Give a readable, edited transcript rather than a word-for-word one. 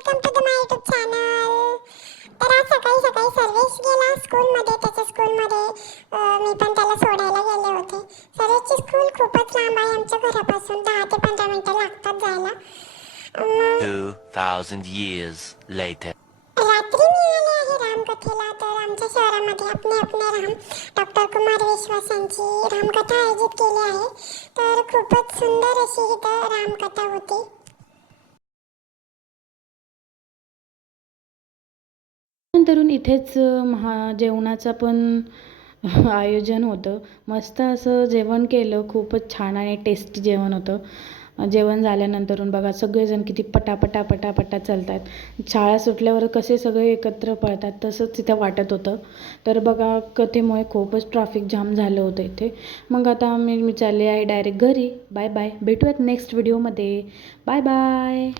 Welcome to the my YouTube channel. तर आज सकाळी सकाळी सर्वेश गेला स्कूलमध्ये. त्याच्या स्कूलमध्ये मी पण त्याला सोडायला गेले होते. सर्वेशची स्कूल खूपच लांब आहे आमच्या घरापासून. 10 ते 15 मिनिटं लागतात जायला. 2000 years later. रात्री मी आले आहे रामकथेला. तर आमच्या शहरामध्ये अपने अपने राम डॉक्टर कुमार विश्वास यांची रामकथा आयोजित केली आहे. तर खूपच सुंदर अशी इथं रामकथा होती. नंतरून इथेच जेवणाचं पण आयोजन होतं. मस्त असं जेवण केलं. खूपच छान आणि टेस्टी जेवण होतं. जेवण झाल्यानंतरून बघा सगळेजण किती पटापटा पटापटा चालत आहेत. शाळा सुटल्यावर कसे सगळे एकत्र पळतात तसंच इथं वाटत होतं. तर बघा कथेमुळे खूपच ट्रॅफिक जाम झालं होतं इथे. मग आता मी चालले आहे डायरेक्ट घरी. Bye bye. भेटूयात नेक्स्ट व्हिडिओमध्ये. Bye bye.